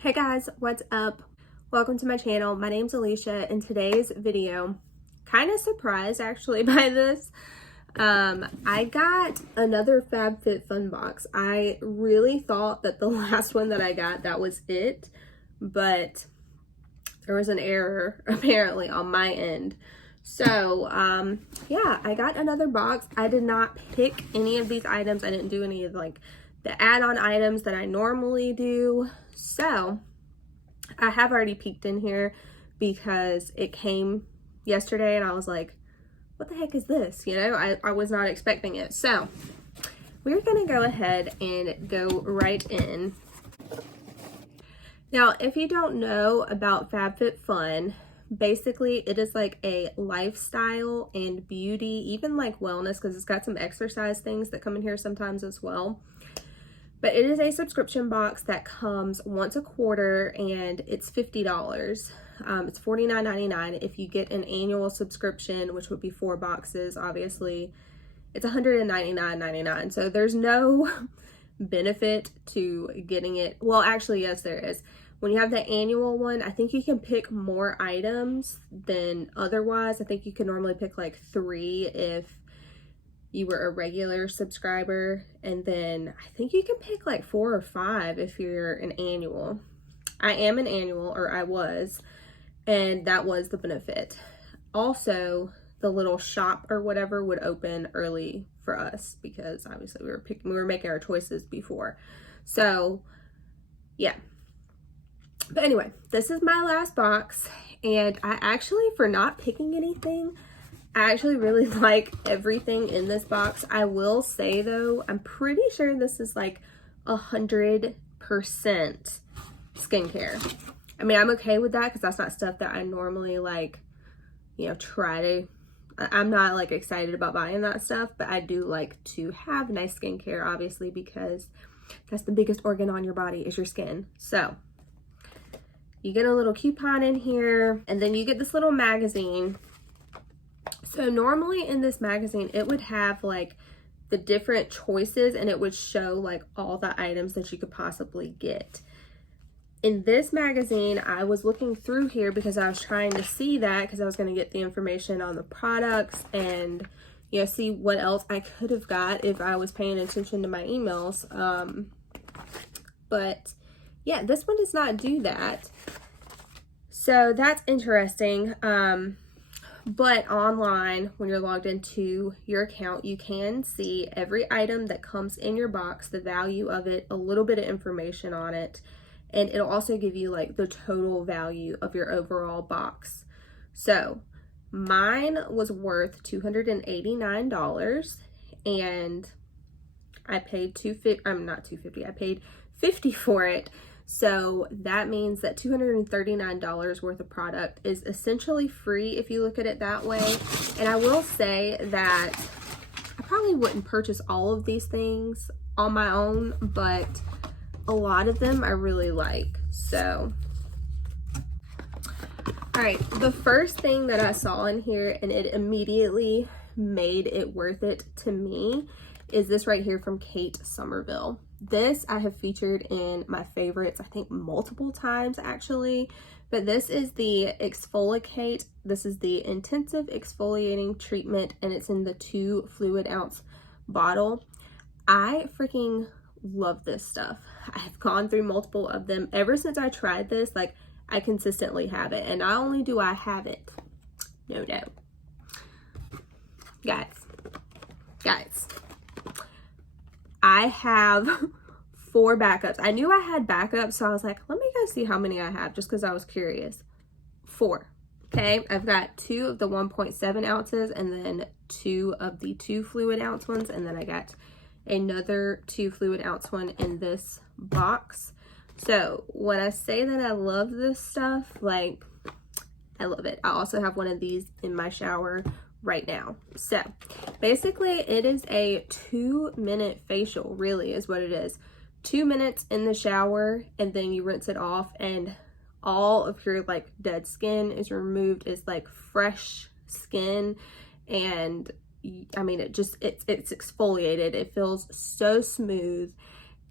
Hey guys, what's up? Welcome to my channel. My name's Alicia. In today's video, kind of surprised actually by this. I got another FabFitFun box. I really thought that the last one that I got, that was it, but there was an error apparently on my end. So, yeah, I got another box. I did not pick any of these items. I didn't do any of like the add-on items that I normally do. So I have already peeked in here because it came yesterday and I was like, what the heck is this? You know, I was not expecting it. So we're gonna go ahead and go right in. Now, if you don't know about FabFitFun, basically it is like a lifestyle and beauty, even like wellness, because it's got some exercise things that come in here sometimes as well. But it is a subscription box that comes once a quarter and it's $50. It's $49.99. If you get an annual subscription, which would be 4 boxes, obviously, it's $199.99. So there's no benefit to getting it. Well, actually, yes, there is. When you have the annual one, I think you can pick more items than otherwise. I think you can normally pick like 3 if you were a regular subscriber, and then I think you can pick like 4 or 5 if you're an annual. I am an annual, or I was, and that was the benefit. Also, the little shop or whatever would open early for us because obviously we were making our choices before. So yeah. But anyway, this is my last box, and I actually, for not picking anything, I actually really like everything in this box. I will say though, I'm pretty sure this is like 100% skincare. I mean, I'm okay with that because that's not stuff that I normally like, you know, try to, I'm not like excited about buying that stuff, but I do like to have nice skincare, obviously, because that's the biggest organ on your body is your skin. So you get a little coupon in here, and then you get this little magazine. So normally in this magazine, it would have like the different choices and it would show like all the items that you could possibly get. In this magazine, I was looking through here because I was trying to see that, because I was going to get the information on the products and, you know, see what else I could have got if I was paying attention to my emails. But yeah, this one does not do that. So that's interesting. But online, when you're logged into your account, you can see every item that comes in your box, the value of it, a little bit of information on it, and it'll also give you like the total value of your overall box. So mine was worth $289, and I paid I paid $50 for it. So that means that $239 worth of product is essentially free if you look at it that way. And I will say that I probably wouldn't purchase all of these things on my own, but a lot of them I really like. So, all right, the first thing that I saw in here, and it immediately made it worth it to me, is this right here from Somerville. This I have featured in my favorites, I think multiple times actually, but this is the Exfoliate. This is the intensive exfoliating treatment, and it's in the 2 fluid ounce bottle. I freaking love this stuff. I've gone through multiple of them ever since I tried this. Like, I consistently have it, and not only do I have it, no, guys, I have 4 backups. I knew I had backups, so I was like, let me go see how many I have, just because I was curious. 4. Okay, I've got 2 of the 1.7 ounces and then 2 of the 2 fluid ounce ones, and then I got another 2 fluid ounce one in this box. So when I say that I love this stuff, like, I love it. I also have one of these in my shower right now. So basically it is a 2-minute facial, really is what it is. 2 minutes in the shower, and then you rinse it off, and all of your like dead skin is removed. It's like fresh skin, and I mean, it's exfoliated. It feels so smooth,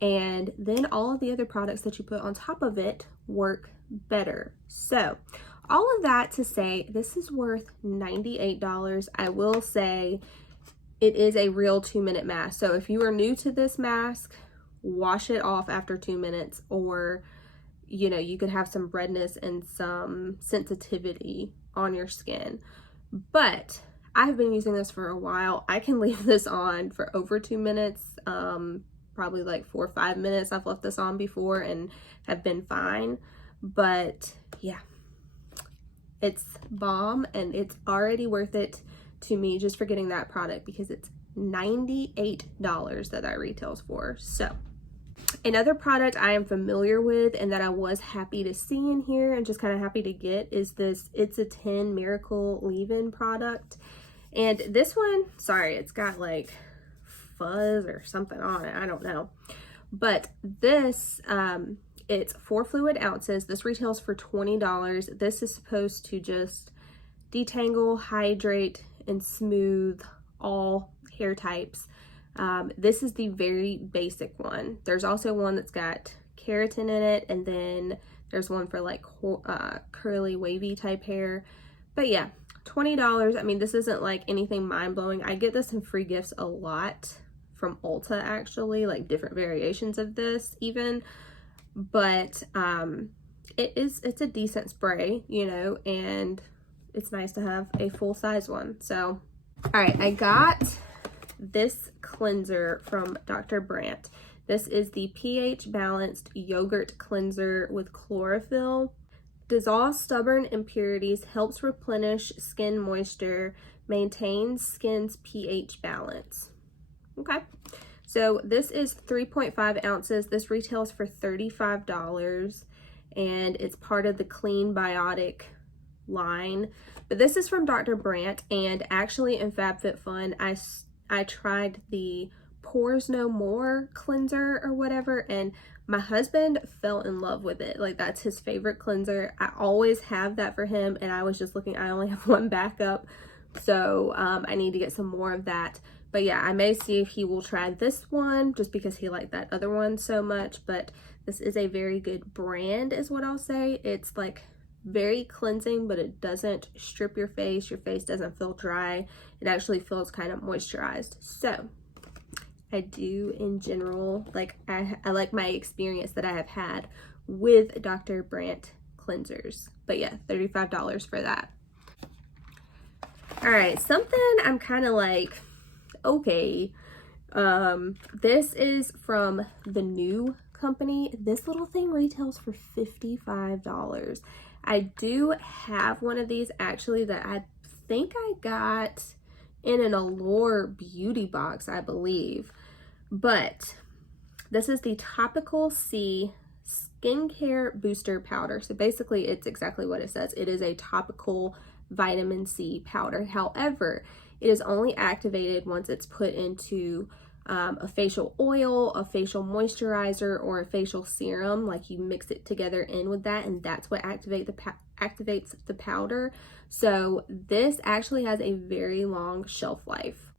and then all of the other products that you put on top of it work better. So all of that to say, this is worth $98. I will say it is a real 2-minute mask. So if you are new to this mask, wash it off after 2 minutes, or you know, you could have some redness and some sensitivity on your skin. But I've been using this for a while. I can leave this on for over 2 minutes, probably like 4 or 5 minutes. I've left this on before and have been fine. But yeah, it's bomb, and it's already worth it to me just for getting that product, because it's $98 that retails for. So another product I am familiar with and that I was happy to see in here and just kind of happy to get is this It's a 10 Miracle Leave-In product. And this one, sorry, it's got like fuzz or something on it, I don't know. But this, it's 4 fluid ounces. This retails for $20. This is supposed to just detangle, hydrate, and smooth all hair types. This is the very basic one. There's also one that's got keratin in it, and then there's one for like curly, wavy type hair. But yeah, $20. I mean, this isn't like anything mind-blowing. I get this in free gifts a lot from Ulta, actually, like different variations of this even. But it's a decent spray, you know, and it's nice to have a full-size one. So all right, I got this cleanser from Dr. Brandt. This is the pH balanced yogurt cleanser with chlorophyll. Dissolves stubborn impurities, helps replenish skin moisture, maintains skin's pH balance. Okay, so this is 3.5 ounces. This retails for $35, and it's part of the Clean Biotic line. But this is from Dr. Brandt, and actually in FabFitFun, I tried the Pores No More cleanser or whatever, and my husband fell in love with it. Like, that's his favorite cleanser. I always have that for him, and I was just looking, I only have one backup, so I need to get some more of that. But yeah, I may see if he will try this one just because he liked that other one so much. But this is a very good brand is what I'll say. It's like very cleansing, but it doesn't strip your face. Your face doesn't feel dry. It actually feels kind of moisturized. So I do in general, like I like my experience that I have had with Dr. Brandt cleansers. But yeah, $35 for that. All right, something I'm kind of like, okay, this is from the new company. This little thing retails for $55. I do have one of these actually that I think I got in an Allure beauty box, I believe. But this is the Topical C Skincare Booster Powder. So basically it's exactly what it says. It is a topical vitamin C powder. However, it is only activated once it's put into a facial oil, a facial moisturizer, or a facial serum. Like, you mix it together in with that, and that's what activates the powder. So this actually has a very long shelf life.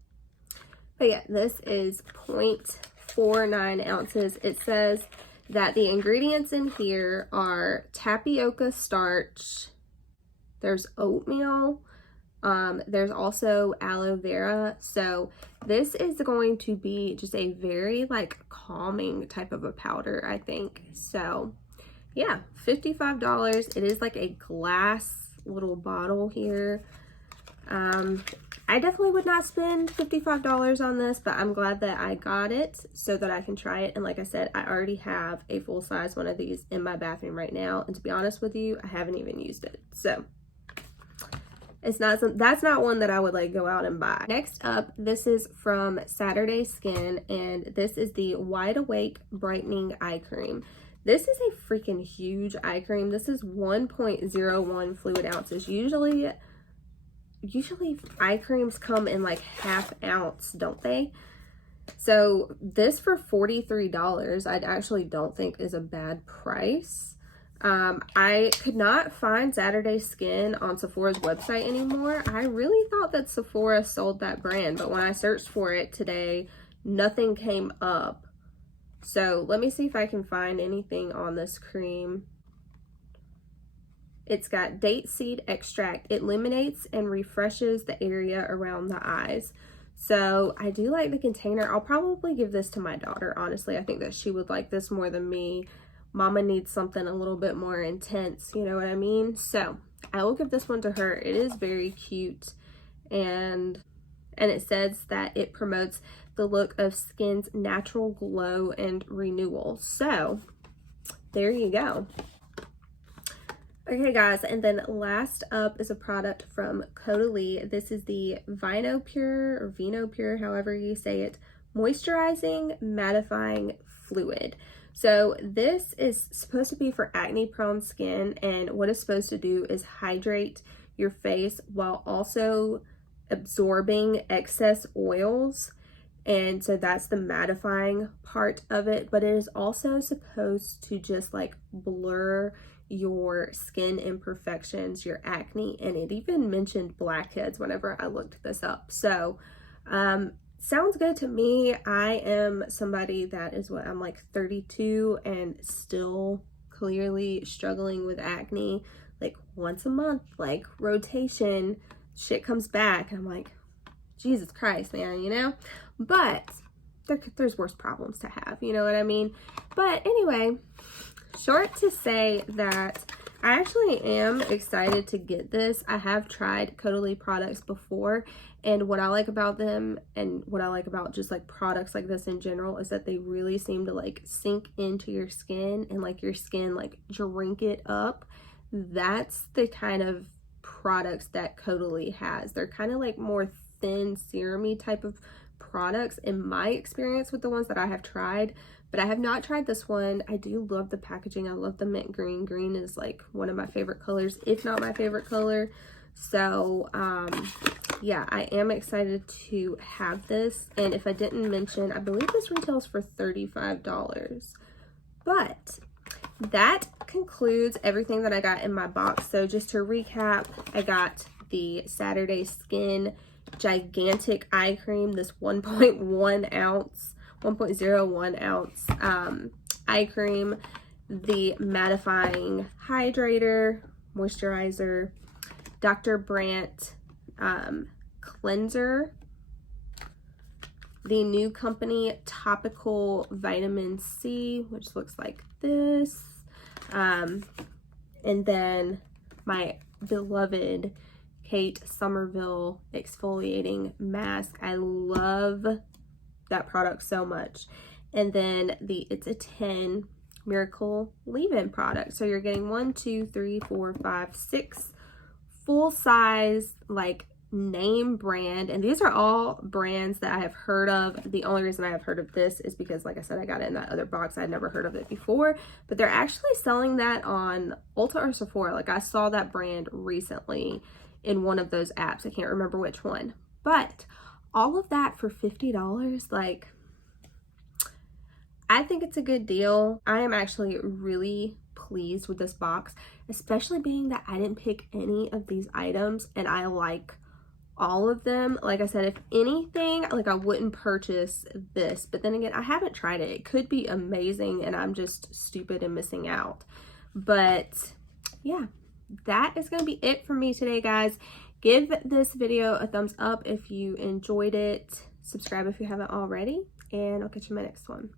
But yeah, this is 0.49 ounces. It says that the ingredients in here are tapioca starch, there's oatmeal, there's also aloe vera. So this is going to be just a very like calming type of a powder, I think. So yeah, $55. It is like a glass little bottle here. I definitely would not spend $55 on this, but I'm glad that I got it so that I can try it. And like I said, I already have a full size one of these in my bathroom right now, and to be honest with you, I haven't even used it. So it's not that's not one that I would like go out and buy. Next up, this is from Saturday Skin, and this is the Wide Awake Brightening Eye Cream. This is a freaking huge eye cream. This is 1.01 fluid ounces. Usually eye creams come in like half ounce, don't they? So this for $43, I actually don't think is a bad price. I could not find Saturday Skin on Sephora's website anymore. I really thought that Sephora sold that brand, but when I searched for it today, nothing came up So let me see if I can find anything on this cream. It's got date seed extract. It eliminates and refreshes the area around the eyes. So I do like the container. I'll probably give this to my daughter, honestly. I think that she would like this more than me. Mama needs something a little bit more intense, you know what I mean? So I will give this one to her. It is very cute, and it says that it promotes the look of skin's natural glow and renewal. So there you go. Okay guys, and then last up is a product from Caudalie. This is the Vino Pure, or Vino Pure, however you say it, moisturizing mattifying fluid. So this is supposed to be for acne prone skin, and what it's supposed to do is hydrate your face while also absorbing excess oils. And so that's the mattifying part of it, but it is also supposed to just like blur your skin imperfections, your acne, and it even mentioned blackheads whenever I looked this up. So sounds good to me. I am somebody that is I'm like 32 and still clearly struggling with acne. Like once a month, like rotation, shit comes back. I'm like, Jesus Christ, man, you know? But there's worse problems to have, you know what I mean? But anyway, short to say that I actually am excited to get this. I have tried Caudalie products before, and what I like about them, and what I like about just like products like this in general, is that they really seem to like sink into your skin and like your skin like drink it up. That's the kind of products that Caudalie has. They're kind of like more thin serum-y type of products in my experience with the ones that I have tried, but I have not tried this one. I do love the packaging. I love the mint green. Green is like one of my favorite colors, if not my favorite color. So yeah, I am excited to have this. And if I didn't mention, I believe this retails for $35. But that concludes everything that I got in my box. So just to recap, I got the Saturday Skin gigantic eye cream, this 1.01 ounce eye cream, the mattifying hydrator, moisturizer, Dr. Brandt cleanser, the New Company topical vitamin C, which looks like this, and then my beloved Kate Somerville exfoliating mask. I love that product so much. And then it's a 10 Miracle leave-in product. So you're getting 1, 2, 3, 4, 5, 6 full size, like name brand. And these are all brands that I have heard of. The only reason I have heard of this is because, like I said, I got it in that other box. I'd never heard of it before, but they're actually selling that on Ulta or Sephora. Like I saw that brand recently in one of those apps. I can't remember which one, but all of that for $50, like, I think it's a good deal. I am actually really pleased with this box, especially being that I didn't pick any of these items and I like all of them. Like I said, if anything, like I wouldn't purchase this, but then again, I haven't tried it. It could be amazing and I'm just stupid and missing out. But yeah, that is going to be it for me today, guys. Give this video a thumbs up if you enjoyed it. Subscribe if you haven't already, and I'll catch you in my next one.